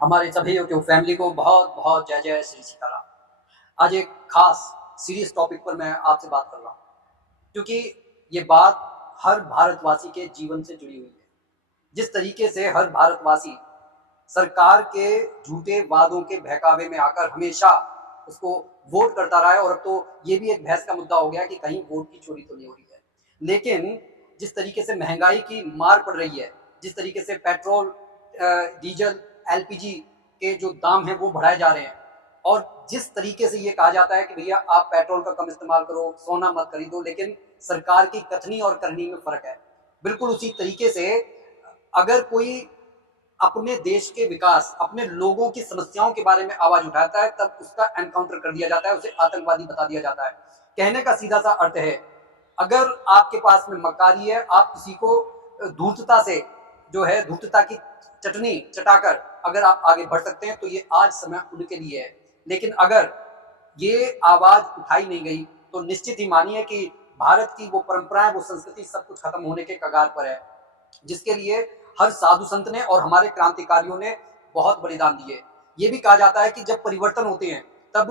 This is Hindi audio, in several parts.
हमारे सभी यूट्यूब फैमिली को बहुत बहुत जय जय श्री सीताराम। आज एक खास सीरियस टॉपिक पर मैं आपसे बात कर रहा हूँ, क्योंकि ये बात हर भारतवासी के जीवन से जुड़ी हुई है। जिस तरीके से हर भारतवासी सरकार के झूठे वादों के बहकावे में आकर हमेशा उसको वोट करता रहा है, और अब तो ये भी एक बहस का मुद्दा हो गया कि कहीं वोट की चोरी तो नहीं हो रही है। लेकिन जिस तरीके से महंगाई की मार पड़ रही है, जिस तरीके से पेट्रोल, डीजल, एलपीजी के जो दाम हैं वो बढ़ाए जा रहे हैं, और जिस तरीके से ये कहा जाता है कि भैया आप पेट्रोल का कम इस्तेमाल करो, सोना मत खरीदो, लेकिन सरकार की कथनी और करनी में फर्क है। बिल्कुल उसी तरीके से अगर कोई अपने देश के विकास, अपने लोगों की समस्याओं के बारे में आवाज उठाता है, तब उसका एनकाउंटर कर दिया जाता है, उसे आतंकवादी बता दिया जाता है। कहने का सीधा सा अर्थ है, अगर आपके पास में मक्कारी है, आप किसी को धूर्तता से, जो है धूर्तता की चटनी चटाकर अगर आप आगे बढ़ सकते हैं, तो ये आज समय उनके लिए है। लेकिन अगर ये आवाज उठाई नहीं गई, तो निश्चित ही मानिए कि भारत की वो परंपराएं, वो संस्कृति, सब कुछ खत्म होने के कगार पर है, जिसके लिए हर साधु संत ने और हमारे क्रांतिकारियों ने बहुत बलिदान दिए। ये भी कहा जाता है कि जब परिवर्तन होते हैं, तब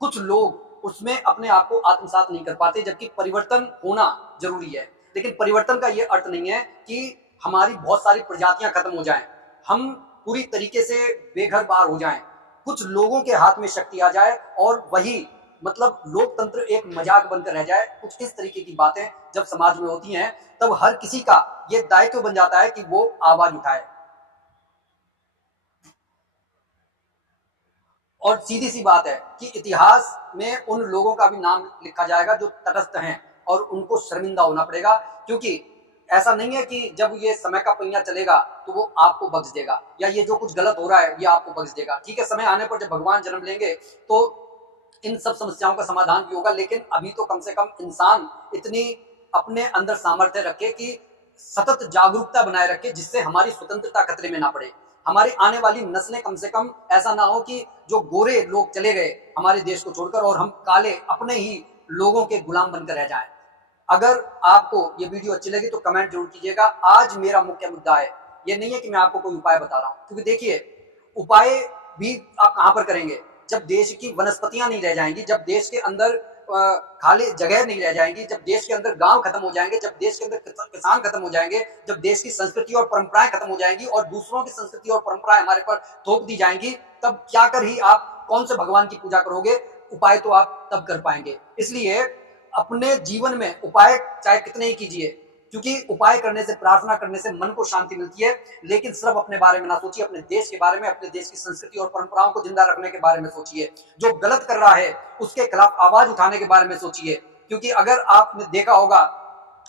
कुछ लोग उसमें अपने आप को आत्मसात नहीं कर पाते, जबकि परिवर्तन होना जरूरी है। लेकिन परिवर्तन का ये अर्थ नहीं है कि हमारी बहुत सारी प्रजातियां खत्म हो जाएं, हम पूरी तरीके से बेघर बार हो जाएं, कुछ लोगों के हाथ में शक्ति आ जाए और वही मतलब लोकतंत्र एक मजाक बनकर रह जाए। कुछ इस तरीके की बातें जब समाज में होती हैं, तब हर किसी का ये दायित्व बन जाता है कि वो आवाज उठाए। और सीधी सी बात है कि इतिहास में उन लोगों का भी नाम लिखा जाएगा जो तटस्थ हैं, और उनको शर्मिंदा होना पड़ेगा, क्योंकि ऐसा नहीं है कि जब ये समय का पहिया चलेगा तो वो आपको बख्श देगा, या ये जो कुछ गलत हो रहा है ये आपको बख्श देगा। ठीक है, समय आने पर जब भगवान जन्म लेंगे तो इन सब समस्याओं का समाधान भी होगा, लेकिन अभी तो कम से कम इंसान इतनी अपने अंदर सामर्थ्य रखे कि सतत जागरूकता बनाए रखे, जिससे हमारी स्वतंत्रता खतरे में ना पड़े। हमारी आने वाली नस्लें कम से कम ऐसा ना हो कि जो गोरे लोग चले गए हमारे देश को छोड़कर, और हम काले अपने ही लोगों के गुलाम बनकर रह जाएं। अगर आपको ये वीडियो अच्छी लगी तो कमेंट जरूर कीजिएगा। आज मेरा मुख्य मुद्दा है, ये नहीं है कि मैं आपको कोई उपाय बता रहा हूं, क्योंकि देखिए, उपाय भी आप कहां पर करेंगे जब देश की वनस्पतियां नहीं रह जाएंगी, जब देश के अंदर खाली जगह नहीं रह जाएंगी, जब देश के अंदर गांव खत्म हो जाएंगे, जब देश के अंदर किसान खत्म हो जाएंगे, जब देश की संस्कृति और परंपराएं खत्म हो जाएंगी और दूसरों की संस्कृति और परंपराएं हमारे पर थोप दी जाएंगी, तब क्या कर ही आप कौन से भगवान की पूजा करोगे? उपाय तो आप तब कर पाएंगे। इसलिए अपने जीवन में उपाय चाहे कितने ही कीजिए, क्योंकि उपाय करने से, प्रार्थना करने से मन को शांति मिलती है। लेकिन सिर्फ अपने बारे में ना सोचिए, अपने देश के बारे में, अपने देश की संस्कृति और परंपराओं को जिंदा रखने के बारे में सोचिए। जो गलत कर रहा है उसके खिलाफ आवाज उठाने के बारे में सोचिए, क्योंकि अगर आपने देखा होगा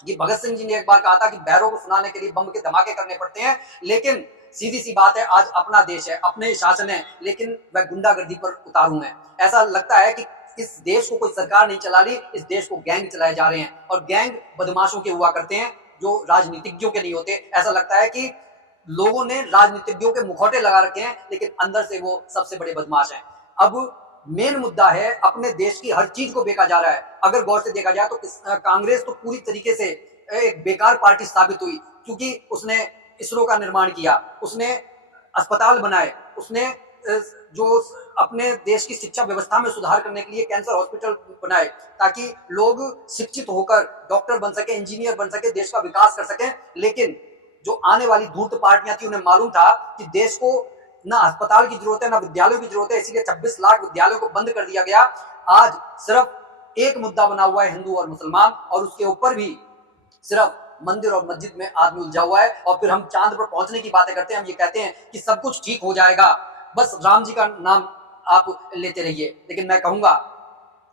कि भगत सिंह जी ने एक बार कहा था कि बैरों को सुनाने के लिए बम के धमाके करने पड़ते हैं, लेकिन सीधी सी बात है, आज अपना देश है, अपने शासन है, लेकिन वह गुंडागर्दी पर उतारू है। ऐसा लगता है कि इस देश को कोई सरकार नहीं चला रही, इस देश को गैंग चलाए जा रहे हैं, और गैंग बदमाशों के हुआ करते हैं, जो राजनीतिज्ञों के नहीं होते। ऐसा लगता है कि लोगों ने राजनीतिज्ञों के मुखौटे लगा रखे हैं, लेकिन अंदर से वो सबसे बड़े बदमाश हैं। अब मेन मुद्दा है, अपने देश की हर चीज को बेचा जा रहा है। अगर गौर से देखा जाए तो कांग्रेस तो पूरी तरीके से एक बेकार पार्टी साबित हुई, क्योंकि उसने इसरो का निर्माण किया, उसने अस्पताल बनाए, उसने जो अपने देश की शिक्षा व्यवस्था में सुधार करने के लिए कैंसर हॉस्पिटल बनाए, ताकि लोग शिक्षित होकर डॉक्टर बन सके, इंजीनियर बन सके, देश का विकास कर सके। लेकिन जो आने वाली धूर्त पार्टियां थी, उन्हें मालूम था कि देश को ना अस्पताल की जरूरत है, ना विद्यालयों की जरूरत है, इसीलिए 26 लाख विद्यालयों को बंद कर दिया गया। आज सिर्फ एक मुद्दा बना हुआ है, हिंदू और मुसलमान, और उसके ऊपर भी सिर्फ मंदिर और मस्जिद में आदमी उलझा हुआ है। और फिर हम चांद पर पहुंचने की बातें करते हैं, हम ये कहते हैं कि सब कुछ ठीक हो जाएगा, बस राम जी का नाम आप लेते रहिए। लेकिन मैं कहूंगा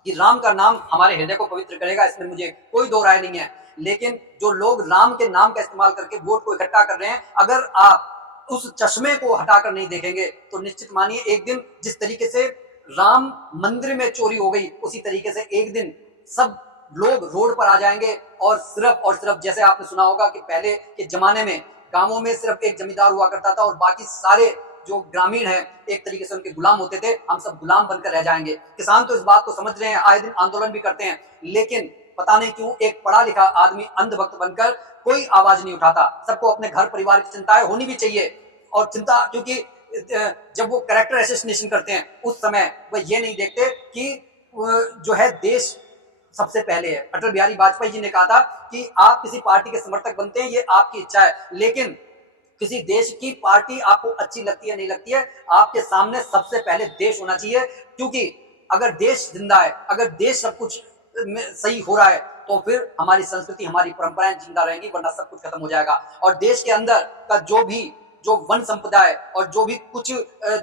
कि राम का नाम हमारे हृदय को पवित्र करेगा, इसमें मुझे कोई दो राय नहीं है। लेकिन जो लोग राम के नाम का इस्तेमाल करके वोट को इकट्ठा कर रहे हैं, अगर आप उस चश्मे को हटाकर नहीं देखेंगे तो निश्चित मानिए एक दिन जिस तरीके से राम मंदिर में चोरी हो गई, उसी तरीके से एक दिन सब लोग रोड पर आ जाएंगे, और सिर्फ जैसे आपने सुना होगा कि पहले के जमाने में गांवों में सिर्फ एक जमींदार हुआ करता था और बाकी सारे जो ग्रामीण हैं एक तरीके से उनके गुलाम होते थे। हम सब गुलाम बनकर रह जाएंगे। किसान तो इस बात को समझ रहे हैं, आए दिन आंदोलन भी करते हैं, लेकिन पता नहीं क्यों एक पढ़ा लिखा आदमी अंधभक्त बनकर कोई आवाज नहीं उठाता। सबको अपने घर परिवार की चिंताएं होनी भी चाहिए, और चिंता, क्योंकि जब वो कैरेक्टर असैसिनेशन करते हैं उस समय वह ये नहीं देखते कि जो है देश सबसे पहले है। अटल बिहारी वाजपेयी जी ने कहा था कि आप किसी पार्टी के समर्थक बनते हैं ये आपकी इच्छा है, लेकिन किसी देश की पार्टी आपको अच्छी लगती है नहीं लगती है, आपके सामने सबसे पहले देश होना चाहिए। क्योंकि अगर देश जिंदा है, अगर देश सब कुछ सही हो रहा है, तो फिर हमारी संस्कृति हमारी परंपराएं जिंदा रहेंगी, वरना सब कुछ खत्म हो जाएगा। और देश के अंदर का जो वन संपदा है और जो भी कुछ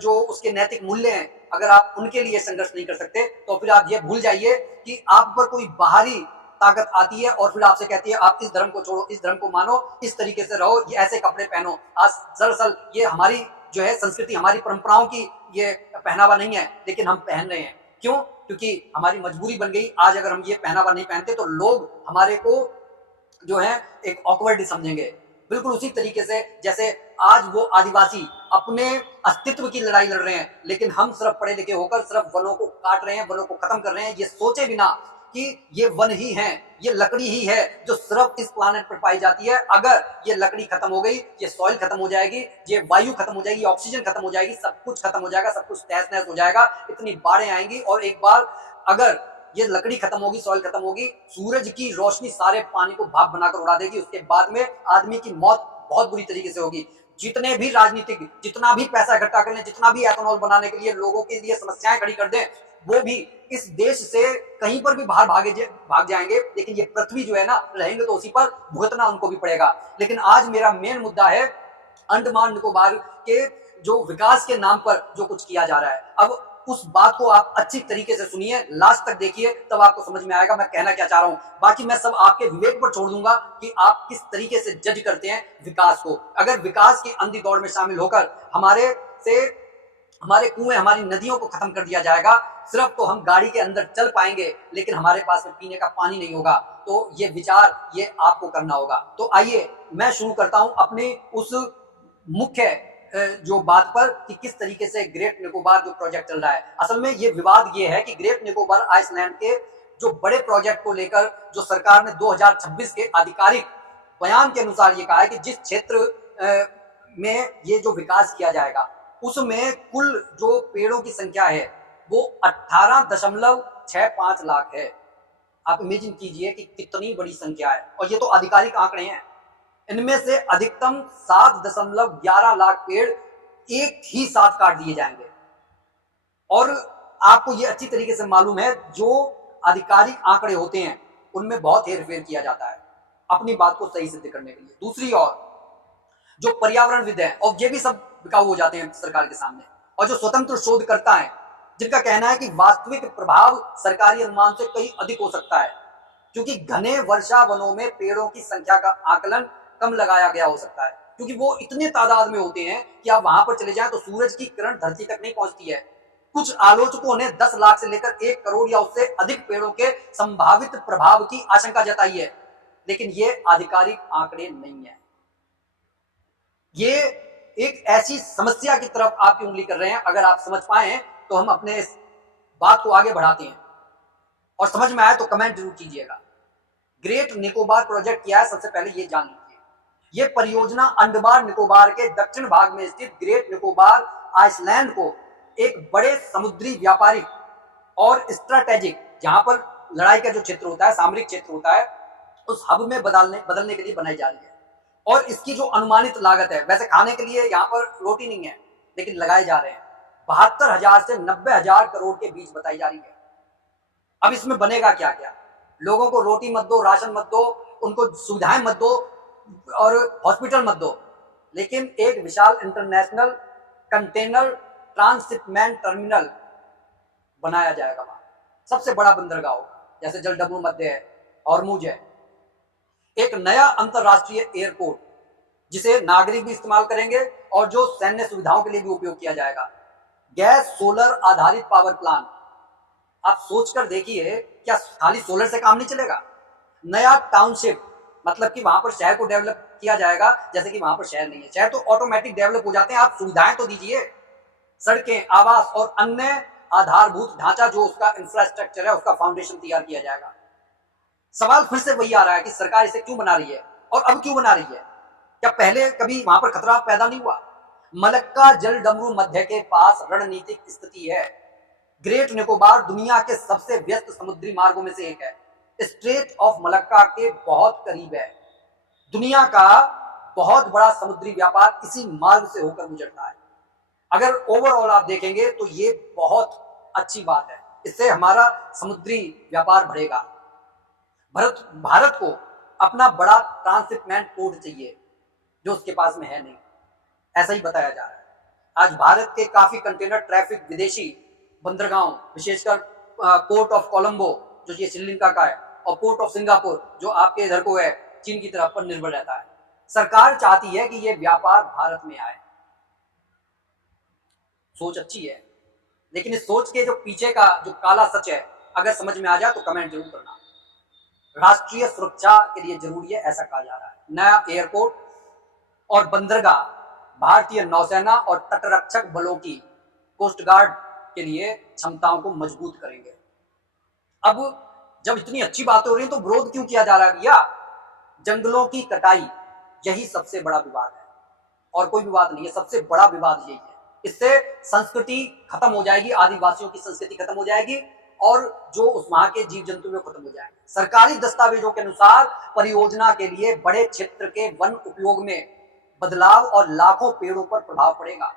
जो उसके नैतिक मूल्य हैं, अगर आप उनके लिए संघर्ष नहीं कर सकते, तो फिर आप ये भूल जाइए कि आप पर कोई बाहरी ताकत आती है और फिर आपसे कहती है आप इस धर्म को छोड़ो, इस धर्म को मानो, इस तरीके से रहो, ये ऐसे कपड़े पहनो। आज दरअसल ये हमारी जो है संस्कृति, हमारी परंपराओं की ये पहनावा नहीं है, लेकिन हम पहन रहे हैं। क्यों? क्योंकि हमारी मजबूरी बन गई। आज अगर हम ये पहनावा नहीं पहनते तो लोग हमारे को जो है एक ऑकवर्ड समझेंगे। बिल्कुल उसी तरीके से जैसे आज वो आदिवासी अपने अस्तित्व की लड़ाई लड़ रहे हैं, लेकिन हम सिर्फ पढ़े लिखे होकर सिर्फ वनों को काट रहे हैं, वनों को खत्म कर रहे हैं, ये सोचे बिना कि ये वन ही है, ये लकड़ी ही है जो सिर्फ इस प्लानेट पर पाई जाती है। अगर ये लकड़ी खत्म हो गई, ये सॉइल खत्म हो जाएगी, ये वायु खत्म हो जाएगी, ऑक्सीजन खत्म हो जाएगी, सब कुछ खत्म हो जाएगा, सब कुछ तहस नहस हो जाएगा, इतनी बाढ़ें आएंगी। और एक बार अगर ये लकड़ी खत्म होगी, सॉइल खत्म होगी, सूरज की रोशनी सारे पानी को भाप बनाकर उड़ा देगी। उसके बाद में आदमी की मौत बहुत बुरी तरीके से होगी। जितने भी राजनीतिक जितना भी पैसा इकट्ठा कर लें, जितना भी एथेनॉल बनाने के लिए लोगों के लिए समस्याएं खड़ी कर दें, वो भी इस देश से कहीं पर भी बाहर भाग जाएंगे, लेकिन ये पृथ्वी जो है ना, रहेंगे तो उसी पर भुगतना उनको भी पड़ेगा। लेकिन आज मेरा मेन मुद्दा है अंडमान निकोबार के जो विकास के नाम पर जो कुछ किया जा रहा है। अब उस बात को आप अच्छी तरीके से सुनिए, लास्ट तक देखिए, तब आपको समझ में आएगा मैं कहना क्या चाह रहा हूं। बाकी मैं सब आपके विवेक पर छोड़ दूंगा कि आप किस तरीके से जज करते हैं विकास को। अगर विकास की अंधी दौड़ में शामिल होकर हमारे कुएं, हमारी नदियों को खत्म कर दिया जाएगा, सिर्फ तो हम गाड़ी के अंदर चल पाएंगे, लेकिन हमारे पास में पीने का पानी नहीं होगा। तो ये विचार ये आपको करना होगा। तो आइए मैं शुरू करता हूं अपने उस मुख्य जो बात पर कि किस तरीके से ग्रेट निकोबार जो प्रोजेक्ट चल रहा है। असल में ये विवाद ये है कि ग्रेट निकोबार आइसलैंड के जो बड़े प्रोजेक्ट को लेकर जो सरकार ने 2026 के आधिकारिक बयान के अनुसार ये कहा है कि जिस क्षेत्र में ये जो विकास किया जाएगा उसमें कुल जो पेड़ों की संख्या है वो 18.65 लाख है। आप इमेजिन कीजिए कि कितनी बड़ी संख्या है, और ये तो आधिकारिक आंकड़े हैं। इनमें से अधिकतम 7.11 लाख पेड़ एक ही साथ काट दिए जाएंगे। और आपको ये अच्छी तरीके से मालूम है जो आधिकारिक आंकड़े होते हैं उनमें बहुत हेरफेर किया जाता है अपनी बात को सही सिद्ध करने के लिए। दूसरी ओर जो पर्यावरणविद है, और ये भी सब बिकाऊ हो जाते हैं सरकार के सामने, और जो स्वतंत्र शोधकर्ता है जिनका कहना है कि वास्तविक प्रभाव सरकारी अनुमान से कहीं अधिक हो सकता है, क्योंकि घने वर्षा वनों में पेड़ों की संख्या का आकलन कम लगाया गया हो सकता है, क्योंकि वो इतने तादाद में होते हैं कि आप वहां पर चले जाएं तो सूरज की किरण धरती तक नहीं पहुंचती है। कुछ आलोचकों ने 10 लाख से लेकर 1 करोड़ या उससे अधिक पेड़ों के संभावित प्रभाव की आशंका जताई है, लेकिन ये आधिकारिक आंकड़े नहीं है। ये एक ऐसी समस्या की तरफ आपकी उंगली कर रहे हैं। अगर आप समझ पाए तो हम अपने इस बात को आगे बढ़ाते हैं, और समझ में आए तो कमेंट जरूर कीजिएगा। ग्रेट निकोबार प्रोजेक्ट क्या है, सबसे पहले ये जान लीजिए। ये परियोजना अंडमान निकोबार के दक्षिण भाग में स्थित ग्रेट निकोबार आइसलैंड को एक बड़े समुद्री व्यापारिक और स्ट्रैटेजिक, जहां पर लड़ाई का जो क्षेत्र होता है, सामरिक क्षेत्र होता है, उस हब में बदलने के लिए बनाई जा रही है। और इसकी जो अनुमानित लागत है, वैसे खाने के लिए यहाँ पर रोटी नहीं है, लेकिन लगाए जा रहे हैं 72,000 से 90,000 करोड़ के बीच बताई जा रही है। अब इसमें बनेगा क्या क्या? लोगों को रोटी मत दो, राशन मत दो, उनको सुविधाएं मत दो और हॉस्पिटल मत दो, लेकिन एक विशाल इंटरनेशनल कंटेनर ट्रांसशिपमेंट टर्मिनल बनाया जाएगा वहां। सबसे बड़ा बंदरगाह होगा, जैसे जलडब्लू मध्य है, हॉर्मुज है। एक नया अंतरराष्ट्रीय एयरपोर्ट जिसे नागरिक भी इस्तेमाल करेंगे और जो सैन्य सुविधाओं के लिए भी उपयोग किया जाएगा। गैस सोलर आधारित पावर प्लांट। आप सोचकर देखिए, क्या खाली सोलर से काम नहीं चलेगा? नया टाउनशिप, मतलब कि वहां पर शहर को डेवलप किया जाएगा, जैसे कि वहां पर शहर नहीं है। शहर तो ऑटोमेटिक डेवलप हो जाते हैं, आप सुविधाएं तो दीजिए। सड़कें, आवास और अन्य आधारभूत ढांचा जो उसका इंफ्रास्ट्रक्चर है, उसका फाउंडेशन तैयार किया जाएगा। सवाल फिर से वही आ रहा है कि सरकार इसे क्यों बना रही है, और अब क्यों बना रही है? क्या पहले कभी वहां पर खतरा पैदा नहीं हुआ? मलक्का जल डमरू मध्य के पास रणनीतिक स्थिति है। ग्रेट निकोबार दुनिया के सबसे व्यस्त समुद्री मार्गों में से एक है। स्ट्रेट ऑफ मलक्का के बहुत करीब है। दुनिया का बहुत बड़ा समुद्री व्यापार इसी मार्ग से होकर गुजरता है। अगर ओवरऑल आप देखेंगे तो ये बहुत अच्छी बात है। इससे हमारा समुद्री व्यापार बढ़ेगा। भारत को अपना बड़ा ट्रांसशिपमेंट पोर्ट चाहिए, जो उसके पास में है नहीं, ऐसा ही बताया जा रहा है। आज भारत के काफी कंटेनर ट्रैफिक विदेशी बंदरगाहों, विशेषकर पोर्ट ऑफ कोलंबो जो ये श्रीलंका का है, और पोर्ट ऑफ सिंगापुर जो आपके इधर को है चीन की तरफ पर निर्भर रहता है। सरकार चाहती है कि ये व्यापार भारत में आए। सोच अच्छी है, लेकिन इस सोच के जो पीछे का जो काला सच है, अगर समझ में आ जाए तो कमेंट जरूर करना। राष्ट्रीय सुरक्षा के लिए जरूरी है, ऐसा कहा जा रहा है। नया एयरपोर्ट और बंदरगाह भारतीय नौसेना और तटरक्षक बलों की कोस्ट गार्ड के लिए क्षमताओं को मजबूत करेंगे। अब जब इतनी अच्छी बातें हो रही हैं तो विरोध क्यों किया जा रहा है भैया? जंगलों की कटाई, यही सबसे बड़ा विवाद है और कोई विवाद नहीं है। सबसे बड़ा विवाद यही है। इससे संस्कृति खत्म हो जाएगी, आदिवासियों की संस्कृति खत्म हो जाएगी और जो उस वहां के जीव जंतु में खत्म हो जाएंगे। सरकारी दस्तावेजों के अनुसार परियोजना के लिए बड़े क्षेत्र के वन उपयोग में बदलाव और लाखों पेड़ों पर प्रभाव पड़ेगा।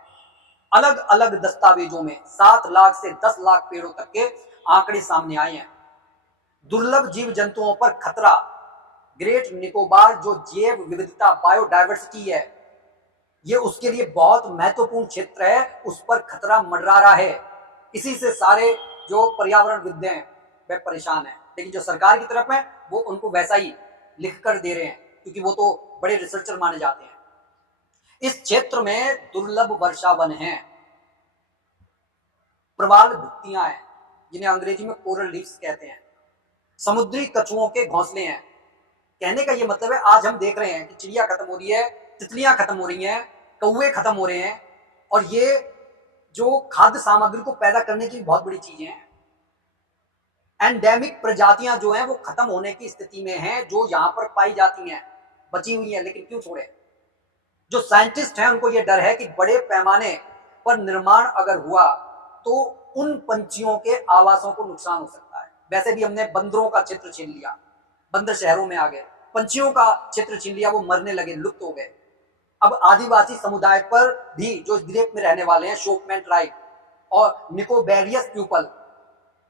अलग अलग दस्तावेजों में 7 लाख से 10 लाख पेड़ों तक के आंकड़े सामने आए हैं। दुर्लभ जीव जंतुओं पर खतरा। ग्रेट निकोबार जो जैव विविधता बायोडायवर्सिटी है, ये उसके लिए बहुत महत्वपूर्ण क्षेत्र है, उस पर खतरा मंडरा रहा है। इसी से सारे जो पर्यावरणविद हैं वे परेशान हैं, लेकिन जो सरकार की तरफ है वो उनको वैसा ही लिख कर दे रहे हैं, क्योंकि वो तो बड़े रिसर्चर माने जाते हैं। इस क्षेत्र में दुर्लभ वर्षा वन है, प्रवाल भित्तियां हैं जिन्हें अंग्रेजी में कोरल लीव्स कहते हैं, समुद्री कछुओं के घोंसले हैं। कहने का ये मतलब है, आज हम देख रहे हैं कि चिड़िया खत्म हो रही है, तितलियां खत्म हो रही हैं, कौवे खत्म हो रहे हैं, और ये जो खाद्य सामग्री को पैदा करने की बहुत बड़ी चीजें हैं। एंडेमिक प्रजातियां जो हैं वो खत्म होने की स्थिति में हैं, जो यहां पर पाई जाती हैं, बची हुई हैं, लेकिन क्यों छोड़े? जो साइंटिस्ट हैं उनको ये डर है कि बड़े पैमाने पर निर्माण अगर हुआ तो उन पंछियों के आवासों को नुकसान हो सकता है। वैसे भी हमने बंदरों का क्षेत्र छीन लिया, बंदर शहरों में आ गए, पंछियों का क्षेत्र छीन लिया, वो मरने लगे, लुप्त हो गए। अब आदिवासी समुदाय पर भी जो इस द्वीप में रहने वाले हैं, शोकमैन ट्राइब और निकोबेरियस पीपल,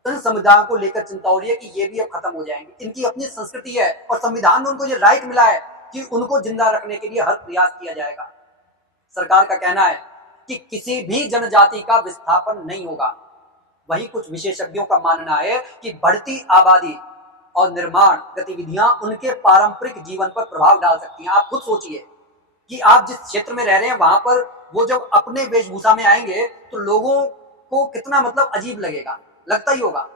इन समुदायों को लेकर चिंता हो रही है कि ये भी अब खत्म हो जाएंगे। इनकी अपनी संस्कृति है और संविधान में उनको ये राइट मिला है कि उनको जिंदा रखने के लिए हर प्रयास किया जाएगा। सरकार का कहना है कि किसी भी जनजाति का विस्थापन नहीं होगा। वहीं कुछ विशेषज्ञों का मानना है कि बढ़ती आबादी और निर्माण गतिविधियां उनके पारंपरिक जीवन पर प्रभाव डाल सकती हैं। आप खुद सोचिए कि आप जिस क्षेत्र में रह रहे हैं वहां पर वो जब अपने वेशभूषा में आएंगे तो लोगों को कितना मतलब अजीब लगेगा, लगता ही होगा।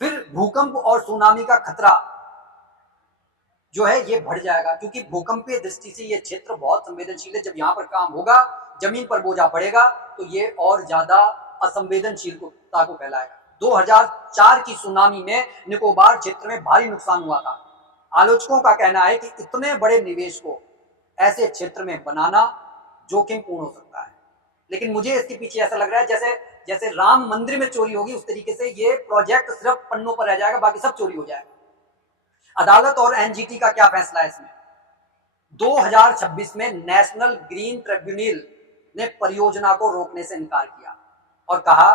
फिर भूकंप और सुनामी का खतरा जो है ये बढ़ जाएगा, क्योंकि भूकंपीय दृष्टि से ये क्षेत्र बहुत संवेदनशील है। जब यहाँ पर काम होगा, जमीन पर बोझा पड़ेगा तो ये और ज्यादा असंवेदनशीलता को फैलाएगा। 2004 की सुनामी में निकोबार क्षेत्र में भारी नुकसान हुआ था। आलोचकों का कहना है कि इतने बड़े निवेश को ऐसे क्षेत्र में बनाना जोखिमपूर्ण हो सकता है। लेकिन मुझे इसके पीछे ऐसा लग रहा है जैसे जैसे राम मंदिर में चोरी होगी, उस तरीके से ये प्रोजेक्ट सिर्फ पन्नों पर रह जाएगा, बाकी सब चोरी हो जाएगा। अदालत और एनजीटी का क्या फैसला है इसमें? 2026 में नेशनल ग्रीन ट्रिब्यूनल ने परियोजना को रोकने से इनकार किया और कहा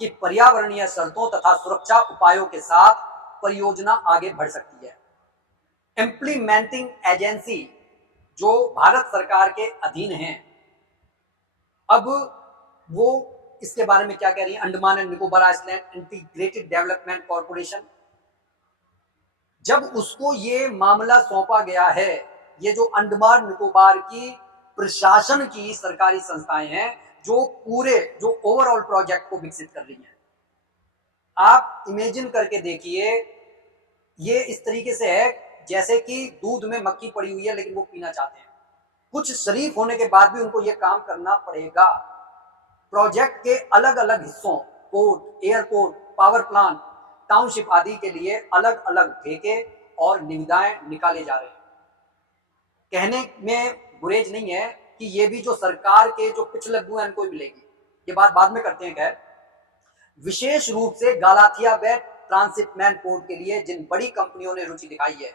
कि पर्यावरणीय शर्तों तथा सुरक्षा उपायों के साथ परियोजना आगे बढ़ सकती है। इंप्लीमेंटिंग एजेंसी जो भारत सरकार के अधीन है, अब वो इसके बारे में क्या कह रही है? Andaman and Nicobar island integrated development corporation, जब उसको ये मामला सौंपा गया है, ये जो अंडमान निकोबार की प्रशासन की सरकारी संस्थाएं हैं जो पूरे जो ओवरऑल प्रोजेक्ट को विकसित कर रही हैं, आप इमेजिन करके देखिए, ये इस तरीके से है जैसे कि दूध में मक्खी पड़ी हुई है लेकिन वो पीना चाहते हैं। कुछ शरीफ होने के बाद भी उनको ये काम करना पड़ेगा। प्रोजेक्ट के अलग अलग हिस्सों, port, airport, power plant, township आदि के लिए अलग अलग ठेके और निविदाएं निकाले जा रहे हैं। कहने में गुरेज नहीं है कि ये भी जो सरकार के जो पिछलग्गू हैं उनको ही मिलेगी। ये बात बाद में करते हैं। खैर, विशेष रूप से गालाथिया व ट्रांसिपमैन पोर्ट के लिए जिन बड़ी कंपनियों ने रुचि दिखाई है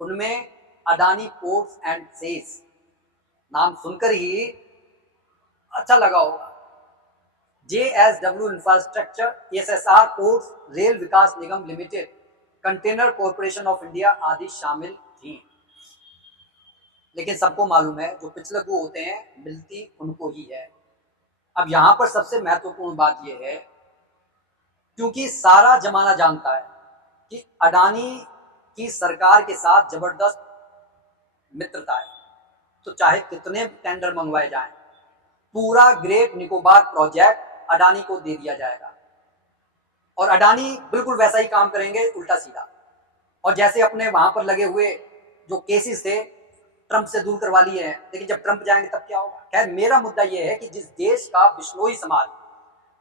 उनमें अडानी पोर्ट्स एंड सेज, नाम सुनकर ही अच्छा लगा होगा, JSW infrastructure, SSR ports, rail Vikas Nigam limited, container corporation of India आदि शामिल थी। लेकिन सबको मालूम है जो पिछलग्गू होते हैं मिलती उनको ही है। अब यहां पर सबसे महत्वपूर्ण बात यह है, क्योंकि सारा जमाना जानता है कि अडानी की सरकार के साथ जबरदस्त मित्रता है, तो चाहे कितने टेंडर मंगवाए जाएं, पूरा ग्रेट निकोबार प्रोजेक्ट अडानी को दे दिया जाएगा। और अडानी बिल्कुल वैसा ही काम करेंगे, उल्टा सीधा। और जैसे अपने वहां पर लगे हुए जो केसेस थे ट्रंप से दूर करवा लिए हैं, लेकिन जब ट्रंप जाएंगे तब क्या होगा। खैर, मेरा मुद्दा यह है कि जिस देश का बिश्नोई समाज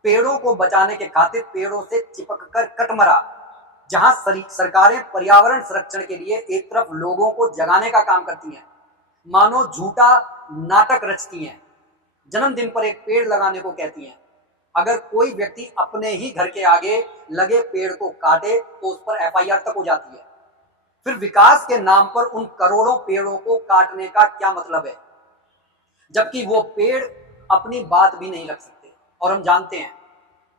पेड़ों को बचाने के खातिर पेड़ों से चिपक कर कटमरा, जहां सरकारें पर्यावरण संरक्षण के लिए एक तरफ लोगों को जगाने का काम करती हैं, मानो झूठा नाटक रचती हैं, जन्मदिन पर एक पेड़ लगाने को कहती हैं, अगर कोई व्यक्ति अपने ही घर के आगे लगे पेड़ को काटे तो उस पर FIR तक हो जाती है। फिर विकास के नाम पर उन करोड़ों पेड़ों को काटने का क्या मतलब है, जबकि वो पेड़ अपनी बात भी नहीं रख सकते। और हम जानते हैं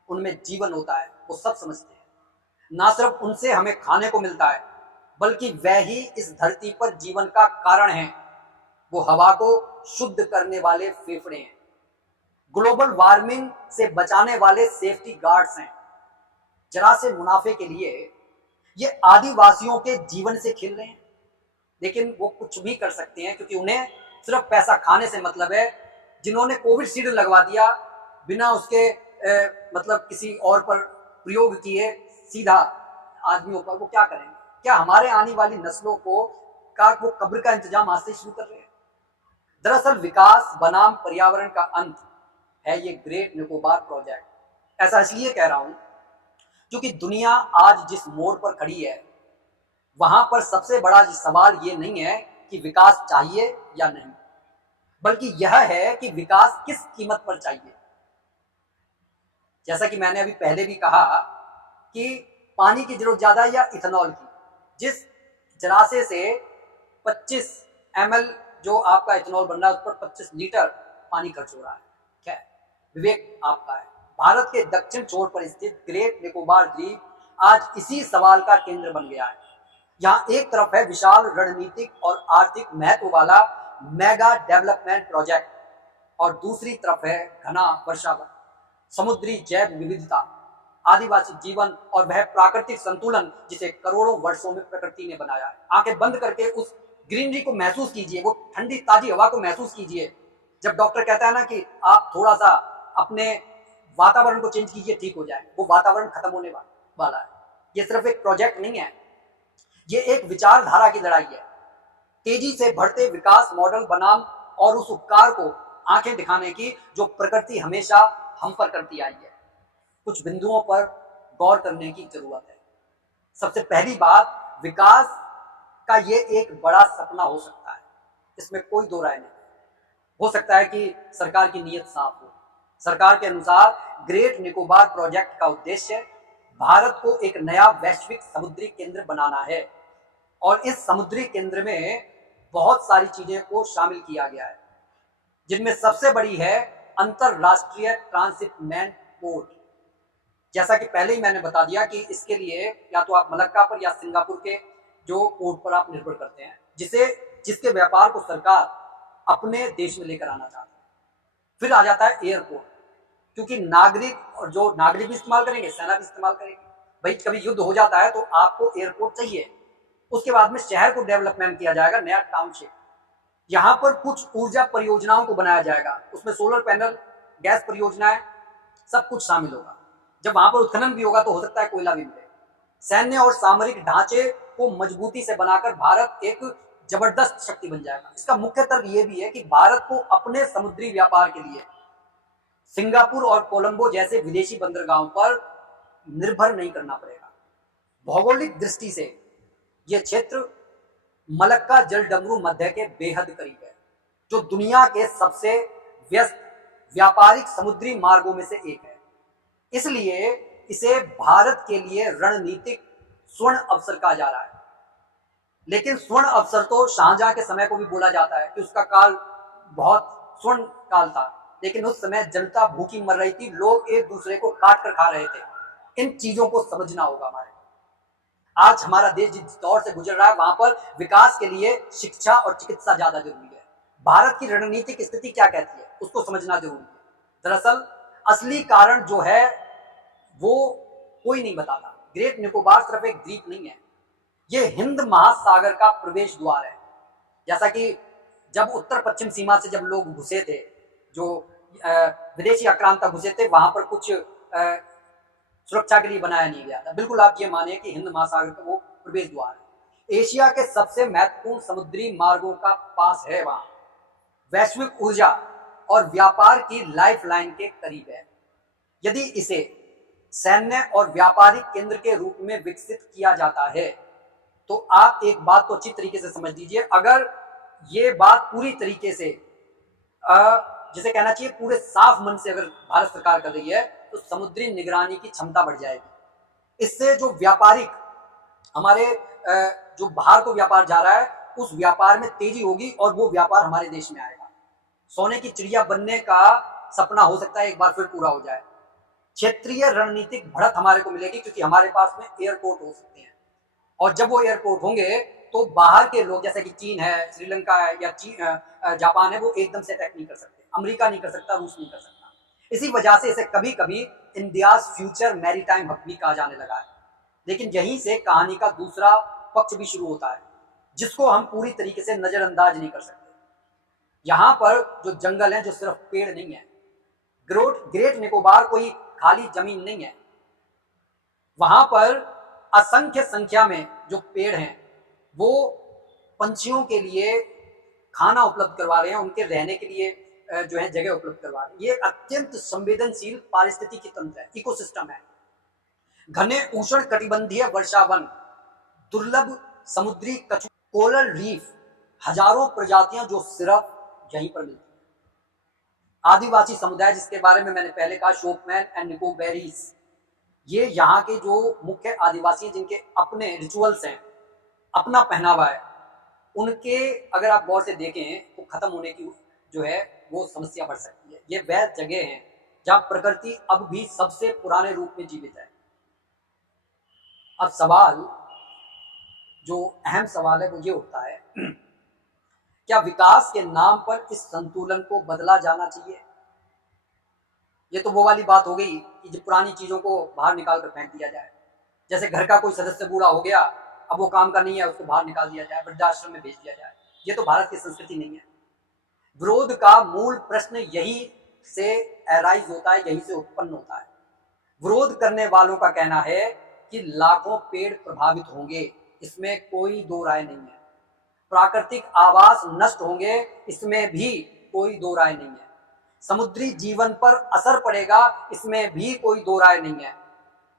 उनमें जीवन होता है, वो सब समझते हैं। ना सिर्फ उनसे हमें खाने को मिलता है, बल्कि वह ही इस धरती पर जीवन का कारण है। वो हवा को शुद्ध करने वाले फेफड़े हैं, ग्लोबल वार्मिंग से बचाने वाले सेफ्टी गार्ड्स हैं। जरा से मुनाफे के लिए ये आदिवासियों के जीवन से खेल रहे हैं, लेकिन वो कुछ भी कर सकते हैं क्योंकि उन्हें सिर्फ पैसा खाने से मतलब है। जिन्होंने कोविशील्ड लगवा दिया बिना उसके मतलब किसी और पर प्रयोग किए सीधा आदमियों पर, वो क्या करेंगे? क्या हमारे आने वाली नस्लों को का वो कब्र का इंतजाम आज से शुरू कर रहे हैं? दरअसल विकास बनाम पर्यावरण का अंत है ये ग्रेट निकोबार प्रोजेक्ट। ऐसा इसलिए कह रहा हूं क्योंकि दुनिया आज जिस मोड़ पर खड़ी है वहां पर सबसे बड़ा सवाल ये नहीं है कि विकास चाहिए या नहीं, बल्कि यह है कि विकास किस कीमत पर चाहिए। जैसा कि मैंने अभी पहले भी कहा कि पानी की जरूरत ज्यादा है या इथेनॉल की। जिस जलाशय से 25 ml जो आपका इथेनॉल बन रहा है उस पर 25 लीटर पानी खर्च हो रहा है। क्या विवेक आपका है? भारत के दक्षिण छोर पर स्थित ग्रेट निकोबार द्वीप आज इसी सवाल का केंद्र बन गया है। यहाँ एक तरफ है विशाल रणनीतिक और आर्थिक महत्व वाला मेगा डेवलपमेंट प्रोजेक्ट और दूसरी तरफ है घना वर्षावन, समुद्री जैव विविधता, आदिवासी जीवन और वह प्राकृतिक संतुलन जिसे करोड़ों वर्षों में प्रकृति ने बनाया है। आंखें बंद करके उस ग्रीनरी को महसूस कीजिए, वो ठंडी ताजी हवा को महसूस कीजिए। जब डॉक्टर कहता है ना कि आप थोड़ा सा अपने वातावरण को चेंज कीजिए, ठीक हो जाए, वो वातावरण खत्म होने वाला है। ये सिर्फ एक प्रोजेक्ट नहीं है, ये एक विचारधारा की लड़ाई है। तेजी से बढ़ते विकास मॉडल बनाम और उस उपकार को आंखें दिखाने की जो प्रकृति हमेशा हम पर करती आई है। कुछ बिंदुओं पर गौर करने की जरूरत है। सबसे पहली बात, विकास का ये एक बड़ा सपना हो सकता है, इसमें कोई दो राय नहीं। हो सकता है कि सरकार की नीयत साफ हो। सरकार के अनुसार ग्रेट निकोबार प्रोजेक्ट का उद्देश्य भारत को एक नया वैश्विक समुद्री केंद्र बनाना है और इस समुद्री केंद्र में बहुत सारी चीजें को शामिल किया गया है, जिनमें सबसे बड़ी है अंतरराष्ट्रीय ट्रांसिपमेंट पोर्ट। जैसा कि पहले ही मैंने बता दिया कि इसके लिए या तो आप मलक्का पर या सिंगापुर के जो पोर्ट पर आप निर्भर करते हैं, जिसके व्यापार को सरकार अपने देश में लेकर आना चाहती है। फिर आ जाता है एयरपोर्ट, क्योंकि नागरिक और जो नागरिक भी इस्तेमाल करेंगे, सेना भी इस्तेमाल करेगी। भाई कभी युद्ध हो जाता है तो आपको एयरपोर्ट चाहिए। उसके बाद में शहर को डेवलपमेंट किया जाएगा, नया टाउनशिप। यहाँ पर कुछ ऊर्जा परियोजनाओं को बनाया जाएगा, उसमें सोलर पैनल, गैस परियोजनाएं, सब कुछ शामिल होगा। जब वहां पर उत्खनन भी होगा तो हो सकता है कोयला भी मिले। सैन्य और सामरिक ढांचे को मजबूती से बनाकर भारत एक जबरदस्त शक्ति बन जाएगा। इसका मुख्य तर्क यह भी है कि भारत को अपने समुद्री व्यापार के लिए सिंगापुर और कोलंबो जैसे विदेशी बंदरगाहों पर निर्भर नहीं करना पड़ेगा। भौगोलिक दृष्टि से यह क्षेत्र मलक्का जलडमरू मध्य के बेहद करीब है। जो दुनिया के सबसे व्यस्त व्यापारिक समुद्री मार्गों में से एक है। इसलिए इसे भारत के लिए रणनीतिक स्वर्ण अवसर कहा जा रहा है। लेकिन स्वर्ण अवसर तो शाहजहां के समय को भी बोला जाता है कि उसका काल बहुत स्वर्ण काल था, लेकिन उस समय जनता भूखी मर रही थी, लोग एक दूसरे को काट कर खा रहे थे। इन चीजों को समझना होगा हमारे। आज हमारा देश जिस दौर से गुजर रहा है वहां पर विकास के लिए शिक्षा और चिकित्सा ज्यादा जरूरी है। भारत की रणनीतिक स्थिति क्या कहती है उसको समझना जरूरी है। दरअसल असली कारण जो है वो कोई नहीं बताता। ग्रेट निकोबार सिर्फ एक द्वीप नहीं है, ये हिंद महासागर का प्रवेश द्वार है। जैसा कि जब उत्तर पश्चिम सीमा से जब लोग घुसे थे, जो विदेशी आक्रांता घुसे थे, वहां पर कुछ सुरक्षा के लिए बनाया नहीं गया था। बिल्कुल आप ये माने कि हिंद महासागर का वो प्रवेश द्वार है। एशिया के सबसे महत्वपूर्ण समुद्री मार्गों का पास है, वहां वैश्विक ऊर्जा और व्यापार की लाइफलाइन के करीब है। यदि इसे सैन्य और व्यापारिक केंद्र के रूप में विकसित किया जाता है तो आप एक बात को अच्छी तरीके से समझ लीजिए, अगर ये बात पूरी तरीके से जिसे कहना चाहिए पूरे साफ मन से अगर भारत सरकार कर रही है तो समुद्री निगरानी की क्षमता बढ़ जाएगी। इससे जो व्यापारिक हमारे जो बाहर को व्यापार जा रहा है उस व्यापार में तेजी होगी और वो व्यापार हमारे देश में आएगा। सोने की चिड़िया बनने का सपना हो सकता है एक बार फिर पूरा हो जाए। क्षेत्रीय रणनीतिक बढ़त हमारे को मिलेगी क्योंकि हमारे पास में एयरपोर्ट हो सकते हैं, और जब वो एयरपोर्ट होंगे तो बाहर के लोग जैसे कि चीन है, श्रीलंका है या जापान है, वो एकदम से अटैक नहीं कर सकते। अमेरिका नहीं कर सकता, रूस नहीं कर सकता। इसी वजह से इसे कभी कभी इंडियाज फ्यूचर मैरीटाइम हब भी कहा जाने लगा है। लेकिन यहीं से कहानी का दूसरा पक्ष भी शुरू होता है जिसको हम पूरी तरीके से नजरअंदाज नहीं कर सकते। यहाँ पर जो जंगल है, जो सिर्फ पेड़ नहीं है, ग्रेट निकोबार कोई खाली जमीन नहीं है, वहां पर असंख्य संख्या में जो पेड़ हैं वो पंछियों के लिए खाना उपलब्ध करवा रहे हैं, उनके रहने के लिए जो है जगह उपलब्ध करवा रहे हैं। ये अत्यंत संवेदनशील पारिस्थितिकी तंत्र है, इकोसिस्टम है। घने उष्ण कटिबंधीय वर्षावन, दुर्लभ समुद्री कछुआ, कोरल रीफ, हजारों प्रजातियां जो सिर्फ यहीं पर मिलती है। आदिवासी समुदाय जिसके बारे में मैंने पहले कहा, शोपमैन एंड निकोबेरीज, ये यहाँ के जो मुख्य आदिवासी जिनके अपने रिचुअल्स हैं, अपना पहनावा है, उनके अगर आप गौर से देखें तो खत्म होने की जो है वो समस्या बढ़ सकती है। ये वह जगह है जहां प्रकृति अब भी सबसे पुराने रूप में जीवित है। अब सवाल, जो अहम सवाल है वो ये उठता है क्या विकास के नाम पर इस संतुलन को बदला जाना चाहिए? ये तो वो वाली बात हो गई कि जो पुरानी चीजों को बाहर निकाल कर फेंक दिया जाए। जैसे घर का कोई सदस्य बूढ़ा हो गया, अब वो काम का नहीं है, उसको बाहर निकाल दिया जाए, वृद्धाश्रम में भेज दिया जाए। ये तो भारत की संस्कृति नहीं है। विरोध का मूल प्रश्न यही से अराइज होता है, यही से उत्पन्न होता है। विरोध करने वालों का कहना है कि लाखों पेड़ प्रभावित होंगे, इसमें कोई दो राय नहीं है। प्राकृतिक आवास नष्ट होंगे, इसमें भी कोई दो राय नहीं है। समुद्री जीवन पर असर पड़ेगा, इसमें भी कोई दो राय नहीं है।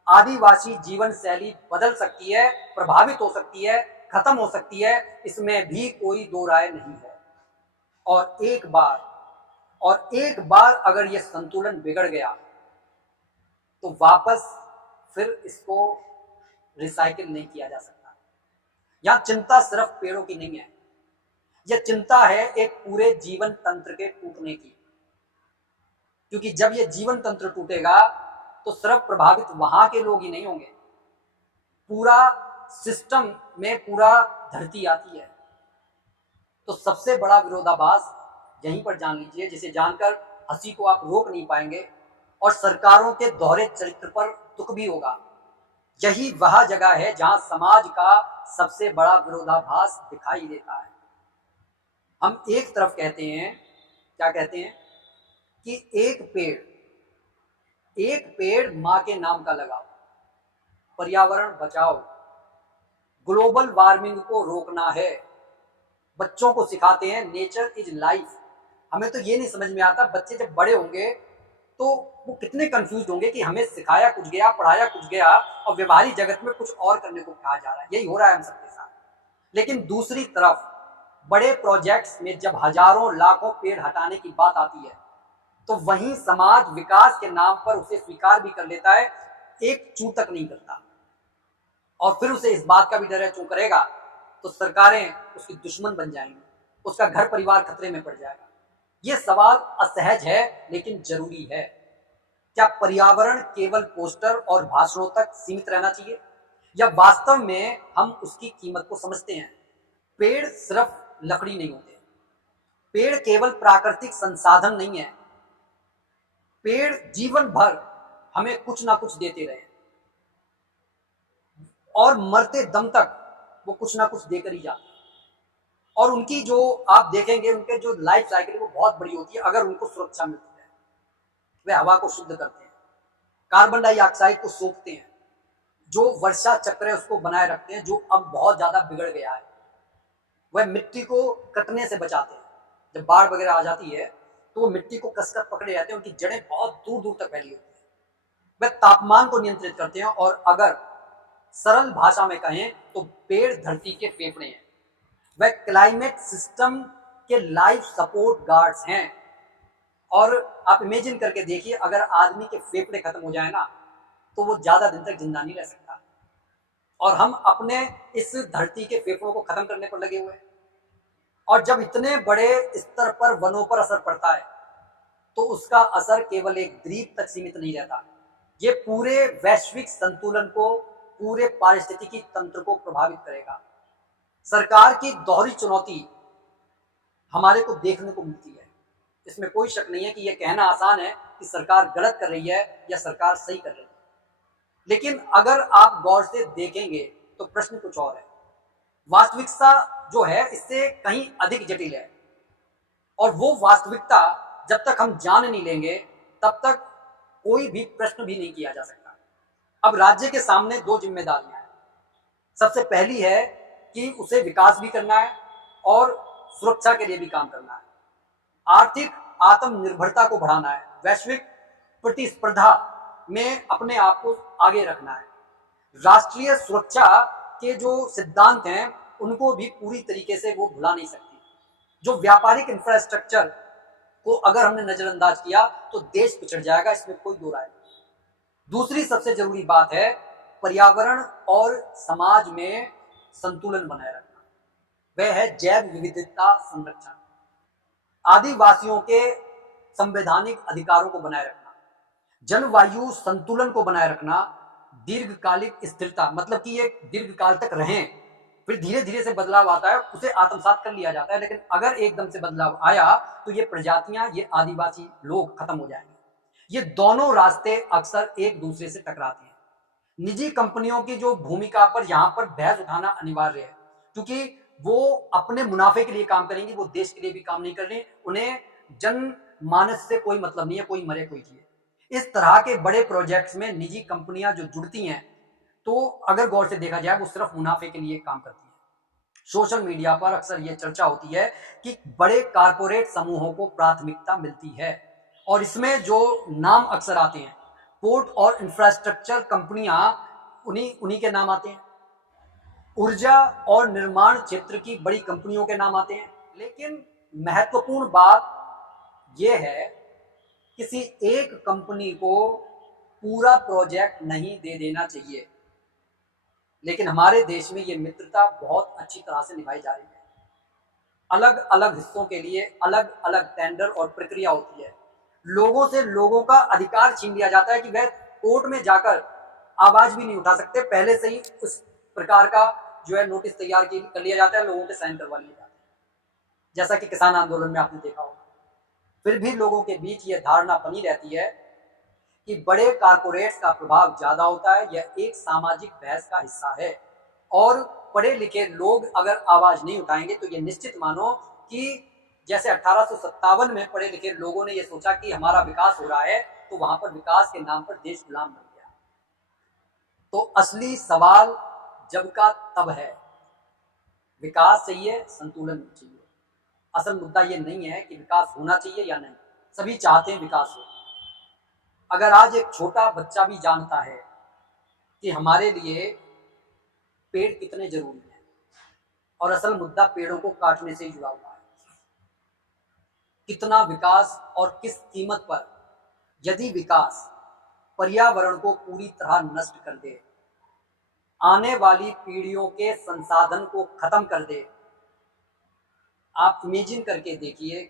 आदिवासी जीवन शैली बदल सकती है, प्रभावित हो सकती है, खत्म हो सकती है, इसमें भी कोई दो राय नहीं है। और एक बार अगर यह संतुलन बिगड़ गया तो वापस फिर इसको रिसाइकिल नहीं किया जा सकता। यहां चिंता सिर्फ पेड़ों की नहीं है, यह चिंता है एक पूरे जीवन तंत्र के टूटने की। क्योंकि जब यह जीवन तंत्र टूटेगा तो सिर्फ प्रभावित वहां के लोग ही नहीं होंगे, पूरा सिस्टम में पूरा धरती आती है। तो सबसे बड़ा विरोधाभास यहीं पर जान लीजिए, जिसे जानकर हंसी को आप रोक नहीं पाएंगे और सरकारों के दोहरे चरित्र पर दुख भी होगा। यही वह जगह है जहां समाज का सबसे बड़ा विरोधाभास दिखाई देता है। हम एक तरफ कहते हैं, क्या कहते हैं कि एक पेड़ मां के नाम का लगाओ, पर्यावरण बचाओ, ग्लोबल वार्मिंग को रोकना है। बच्चों को सिखाते हैं नेचर इज लाइफ। हमें तो ये नहीं समझ में आता, बच्चे जब बड़े होंगे तो वो कितने कंफ्यूज होंगे कि हमें सिखाया कुछ गया, पढ़ाया कुछ गया और व्यवहारिक जगत में कुछ और करने को कहा जा रहा है। यही हो रहा है हम सबके साथ। लेकिन दूसरी तरफ बड़े प्रोजेक्ट्स में जब हजारों लाखों पेड़ हटाने की बात आती है तो वहीं समाज विकास के नाम पर उसे स्वीकार भी कर लेता है, एक चूं तक नहीं करता। और फिर उसे इस बात का भी डर है, चूं करेगा तो सरकारें उसकी दुश्मन बन जाएंगी, उसका घर परिवार खतरे में पड़ जाएगा। यह सवाल असहज है लेकिन जरूरी है। क्या पर्यावरण केवल पोस्टर और भाषणों तक सीमित रहना चाहिए, या वास्तव में हम उसकी कीमत को समझते हैं? पेड़ सिर्फ लकड़ी नहीं होते, पेड़ केवल प्राकृतिक संसाधन नहीं है, पेड़ जीवन भर हमें कुछ ना कुछ देते रहे और मरते दम तक वो कुछ ना कुछ देकर ही जाते हैं। और उनकी जो आप देखेंगे, उनके जो लाइफ साइकिल वो बहुत बड़ी होती है अगर उनको सुरक्षा मिलती है। वे हवा को शुद्ध करते हैं, कार्बन डाइऑक्साइड को सोखते हैं, जो वर्षा चक्र है उसको बनाए रखते हैं, जो अब बहुत ज्यादा बिगड़ गया है। वह मिट्टी को कटने से बचाते हैं। जब बाढ़ वगैरह आ जाती है तो वो मिट्टी को कसकर पकड़े जाते हैं, उनकी जड़ें बहुत दूर दूर तक फैली होती है। वह तापमान को नियंत्रित करते हैं, और अगर सरल भाषा में कहें तो पेड़ धरती के फेफड़े हैं। वह क्लाइमेट सिस्टम के लाइफ सपोर्ट गार्ड्स हैं। और आप इमेजिन करके देखिए, अगर आदमी के फेफड़े खत्म हो जाए ना तो वो ज्यादा दिन तक जिंदा नहीं रह सकता। और हम अपने इस धरती के फेफड़ों को खत्म करने पर लगे हुए हैं। और जब इतने बड़े स्तर पर वनों पर असर पड़ता है तो उसका असर केवल एक द्वीप तक सीमित नहीं रहता, ये पूरे वैश्विक संतुलन को, पूरे पारिस्थितिकी तंत्र को प्रभावित करेगा। सरकार की दोहरी चुनौती हमारे को देखने को मिलती है। इसमें कोई शक नहीं है कि यह कहना आसान है कि सरकार गलत कर रही है या सरकार सही कर रही है, लेकिन अगर आप गौर से देखेंगे तो प्रश्न कुछ और है। वास्तविकता जो है इससे कहीं अधिक जटिल है, और वो वास्तविकता जब तक हम जान नहीं लेंगे तब तक कोई भी प्रश्न भी नहीं किया जा सकता। अब राज्य के सामने दो जिम्मेदारियां हैं। सबसे पहली है कि उसे विकास भी करना है और सुरक्षा के लिए भी काम करना है। आर्थिक आत्मनिर्भरता को बढ़ाना है, वैश्विक प्रतिस्पर्धा में अपने आप को आगे रखना है। राष्ट्रीय सुरक्षा के जो सिद्धांत हैं उनको भी पूरी तरीके से वो भुला नहीं सकती। जो व्यापारिक इंफ्रास्ट्रक्चर को अगर हमने नजरअंदाज किया तो देश पिछड़ जाएगा, इसमें कोई दो राय नहीं। दूसरी सबसे जरूरी बात है पर्यावरण और समाज में संतुलन बनाए रखना, वह है जैव विविधता संरक्षण, आदिवासियों के संवैधानिक अधिकारों को बनाए रखना, जलवायु संतुलन को बनाए रखना, दीर्घकालिक स्थिरता, मतलब कि ये दीर्घकाल तक रहें, फिर धीरे धीरे से बदलाव आता है, उसे आत्मसात कर लिया जाता है। लेकिन अगर एकदम से बदलाव आया तो ये प्रजातियां, ये आदिवासी लोग खत्म हो जाएंगे। ये दोनों रास्ते अक्सर एक दूसरे से टकराते हैं। निजी कंपनियों की जो भूमिका पर यहाँ पर बहस उठाना अनिवार्य है, क्योंकि वो अपने मुनाफे के लिए काम करेंगी, वो देश के लिए भी काम नहीं कर रही। उन्हें जनमानस से कोई मतलब नहीं है, कोई मरे कोई जिए। इस तरह के बड़े प्रोजेक्ट्स में निजी कंपनियां जो जुड़ती हैं तो अगर गौर से देखा जाए वो सिर्फ मुनाफे के लिए काम करती है। सोशल मीडिया पर अक्सर ये चर्चा होती है कि बड़े कारपोरेट समूहों को प्राथमिकता मिलती है, और इसमें जो नाम अक्सर आते हैं पोर्ट और इंफ्रास्ट्रक्चर कंपनियां, उन्हीं उन्हीं के नाम आते हैं। ऊर्जा और निर्माण क्षेत्र की बड़ी कंपनियों के नाम आते हैं। लेकिन महत्वपूर्ण बात यह है किसी एक कंपनी को पूरा प्रोजेक्ट नहीं दे देना चाहिए। लेकिन हमारे देश में ये मित्रता बहुत अच्छी तरह से निभाई जा रही है। अलग अलग हिस्सों के लिए अलग अलग टेंडर और प्रक्रिया होती है। लोगों से लोगों का अधिकार छीन लिया जाता है कि वह कोर्ट में जाकर आवाज भी नहीं उठा सकते, पहले से ही उस प्रकार का जो है नोटिस तैयार कर लिया जाता है, लोगों के साइन करवा लिए जाते हैं, जैसा कि किसान आंदोलन में आपने देखा होगा। फिर भी लोगों के बीच यह धारणा बनी रहती है कि बड़े कारपोरेट्स का प्रभाव ज्यादा होता है, यह एक सामाजिक बहस का हिस्सा है। और पढ़े लिखे लोग अगर आवाज नहीं उठाएंगे तो यह निश्चित मानो कि जैसे 1857 में पढ़े लिखे लोगों ने यह सोचा कि हमारा विकास हो रहा है, तो वहां पर विकास के नाम पर देश गुलाम बन गया। तो असली सवाल जब का तब है, विकास चाहिए, संतुलन चाहिए। असल मुद्दा यह नहीं है कि विकास होना चाहिए या नहीं, सभी चाहते हैं विकास हो। अगर आज एक छोटा बच्चा भी जानता है कि हमारे लिए पेड़ कितने जरूरी हैं, और असल मुद्दा पेड़ों को काटने से ही जुड़ा हुआ है। कितना विकास और किस कीमत पर? यदि विकास पर्यावरण को पूरी तरह नष्ट कर दे, आने वाली पीढ़ियों के संसाधन को खत्म कर दे, आप इमेजिन करके देखिए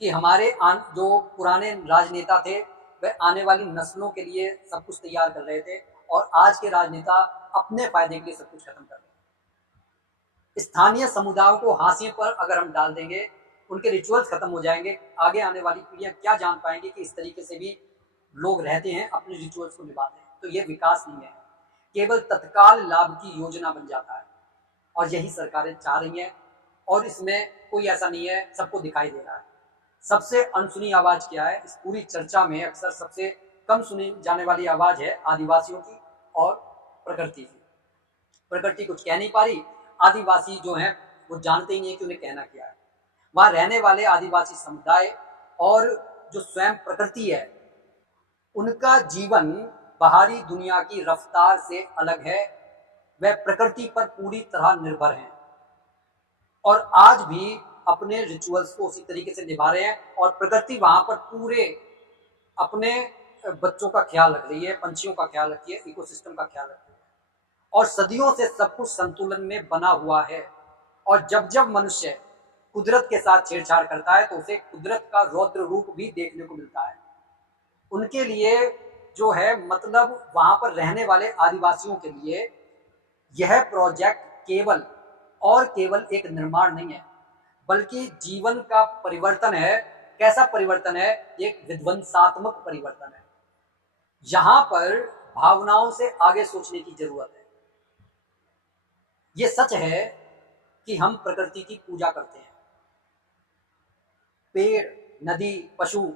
कि हमारे जो पुराने राजनेता थे वह आने वाली नस्लों के लिए सब कुछ तैयार कर रहे थे, और आज के राजनेता अपने फायदे के लिए सब कुछ खत्म कर रहे हैं। स्थानीय समुदायों को हाशिए पर अगर हम डाल देंगे, उनके रिचुअल्स खत्म हो जाएंगे, आगे आने वाली पीढ़ियां क्या जान पाएंगे कि इस तरीके से भी लोग रहते हैं, अपने रिचुअल्स को निभाते हैं। तो ये विकास नहीं है, केवल तत्काल लाभ की योजना बन जाता है, और यही सरकारें चाह रही हैं। और इसमें कोई ऐसा नहीं है, सबको दिखाई दे रहा है। सबसे अनसुनी आवाज क्या है इस पूरी चर्चा में? अक्सर सबसे कम सुनी जाने वाली आवाज है आदिवासियों की और प्रकृति की। प्रकृति कुछ कह नहीं पा रही, आदिवासी जो हैं वो जानते ही नहीं है कि उन्हें कहना क्या है। वहां रहने वाले आदिवासी समुदाय और जो स्वयं प्रकृति है, उनका जीवन बाहरी दुनिया की रफ्तार से अलग है। वह प्रकृति पर पूरी तरह निर्भर हैं और आज भी अपने रिचुअल्स को उसी तरीके से निभा रहे हैं, और प्रकृति वहां पर पूरे अपने बच्चों का ख्याल रख रही है, पंछियों का ख्याल रखी है, इकोसिस्टम का ख्याल रख रही है, और सदियों से सब कुछ संतुलन में बना हुआ है। और जब जब मनुष्य कुदरत के साथ छेड़छाड़ करता है तो उसे कुदरत का रौद्र रूप भी देखने को मिलता है। उनके लिए जो है, मतलब वहां पर रहने वाले आदिवासियों के लिए यह प्रोजेक्ट केवल और केवल एक निर्माण नहीं है, बल्कि जीवन का परिवर्तन है। कैसा परिवर्तन है? एक विध्वंसात्मक परिवर्तन है। यहां पर भावनाओं से आगे सोचने की जरूरत है। यह सच है कि हम प्रकृति की पूजा करते हैं, पेड़, नदी, पशु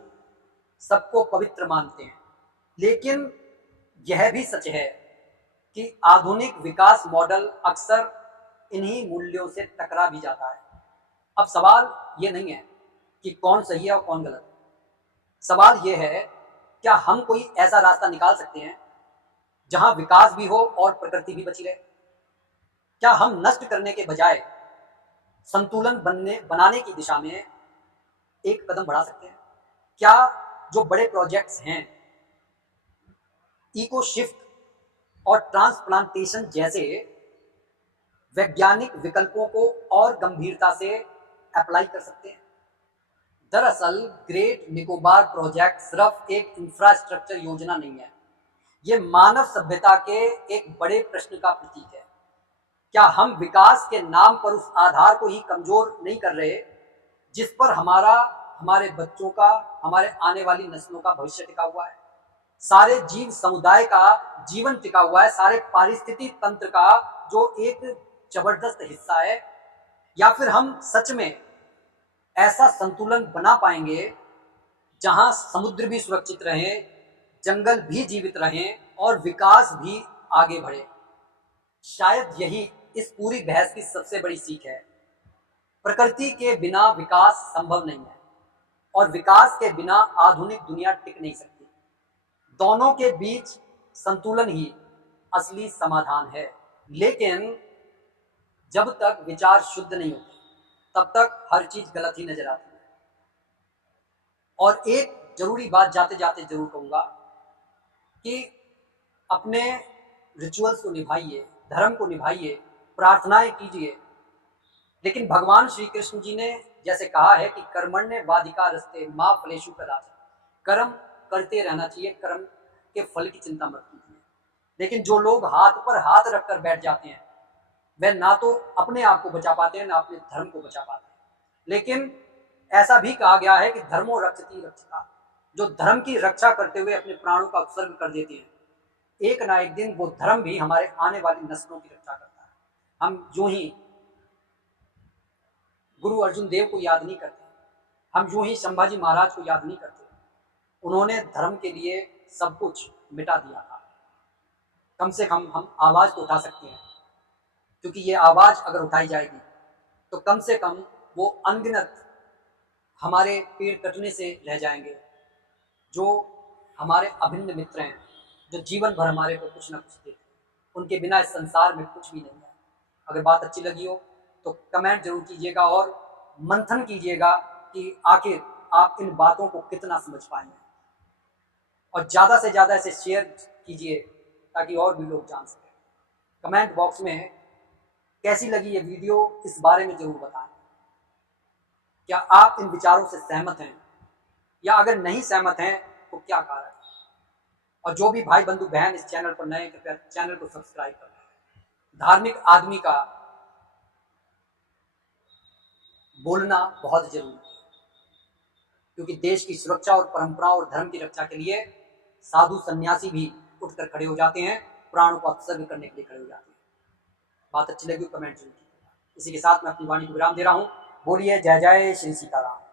सबको पवित्र मानते हैं, लेकिन यह भी सच है कि आधुनिक विकास मॉडल अक्सर इन्हीं मूल्यों से टकरा भी जाता है। अब सवाल ये नहीं है कि कौन सही है और कौन गलत है, सवाल ये है क्या हम कोई ऐसा रास्ता निकाल सकते हैं जहां विकास भी हो और प्रकृति भी बची रहे? क्या हम नष्ट करने के बजाय संतुलन बनाने की दिशा में एक कदम बढ़ा सकते हैं? क्या जो बड़े प्रोजेक्ट्स हैं, इको शिफ्ट और ट्रांसप्लांटेशन जैसे वैज्ञानिक विकल्पों को और गंभीरता से अप्लाई कर सकते हैं? दरअसल ग्रेट निकोबार प्रोजेक्ट सिर्फ एक इंफ्रास्ट्रक्चर योजना नहीं है, यह मानव सभ्यता के एक बड़े प्रश्न का प्रतीक है। क्या हम विकास के नाम पर उस आधार को ही कमजोर नहीं कर रहे जिस पर हमारे बच्चों का, हमारे आने वाली नस्लों का भविष्य टिका हुआ है, सारे जीव समुदाय का जीवन टिका हुआ है, सारे पारिस्थितिक तंत्र का जो एक जबरदस्त हिस्सा है? या फिर हम सच में ऐसा संतुलन बना पाएंगे जहां समुद्र भी सुरक्षित रहे, जंगल भी जीवित रहें और विकास भी आगे बढ़े? शायद यही इस पूरी बहस की सबसे बड़ी सीख है। प्रकृति के बिना विकास संभव नहीं है, और विकास के बिना आधुनिक दुनिया टिक नहीं सकती। दोनों के बीच संतुलन ही असली समाधान है। लेकिन जब तक विचार शुद्ध नहीं होते तब तक हर चीज गलत ही नजर आती है। और एक जरूरी बात जाते जाते जरूर कहूंगा कि अपने रिचुअल्स को निभाइए, धर्म को निभाइए, प्रार्थनाएं कीजिए, लेकिन भगवान श्री कृष्ण जी ने जैसे कहा है कि कर्मण्य वाधिकारस्ते मां फलेषु कदाचन, कर्म करते रहना चाहिए, कर्म के फल की चिंता मत कीजिए। लेकिन जो लोग हाथ पर हाथ रखकर बैठ जाते हैं वह ना तो अपने आप को बचा पाते हैं ना अपने धर्म को बचा पाते हैं। लेकिन ऐसा भी कहा गया है कि धर्मो रक्षति रक्षिता, जो धर्म की रक्षा करते हुए अपने प्राणों का उत्सर्ग कर देते हैं, एक ना एक दिन वो धर्म भी हमारे आने वाली नस्लों की रक्षा करता है। हम यूं ही गुरु अर्जुन देव को याद नहीं करते, हम यूं ही संभाजी महाराज को याद नहीं करते। उन्होंने धर्म के लिए सब कुछ मिटा दिया था। कम से कम हम आवाज तो उठा सकते हैं, क्योंकि ये आवाज अगर उठाई जाएगी तो कम से कम वो अनगिनत हमारे पेड़ कटने से रह जाएंगे, जो हमारे अभिन्न मित्र हैं, जो जीवन भर हमारे को कुछ ना कुछ देते हैं। उनके बिना इस संसार में कुछ भी नहीं है। अगर बात अच्छी लगी हो तो कमेंट जरूर कीजिएगा और मंथन कीजिएगा कि आखिर आप इन बातों को कितना समझ पाएंगे, और ज़्यादा से ज़्यादा इसे शेयर कीजिए ताकि और भी लोग जान सकें। कमेंट बॉक्स में कैसी लगी ये वीडियो इस बारे में जरूर बताएं। क्या आप इन विचारों से सहमत हैं, या अगर नहीं सहमत हैं तो क्या कारण है? और जो भी भाई बंधु बहन इस चैनल पर नए, कृपया चैनल को सब्सक्राइब करें। धार्मिक आदमी का बोलना बहुत जरूरी है, क्योंकि देश की सुरक्षा और परंपरा और धर्म की रक्षा के लिए साधु सन्यासी भी उठकर खड़े हो जाते हैं, प्राणों को उत्सर्ग करने के लिए खड़े हो जाते हैं। बात अच्छी लगी कमेंट जरूर कीजिएगा। इसी के साथ मैं अपनी वाणी को विराम दे रहा हूं। बोलिए जय जय श्री सीताराम।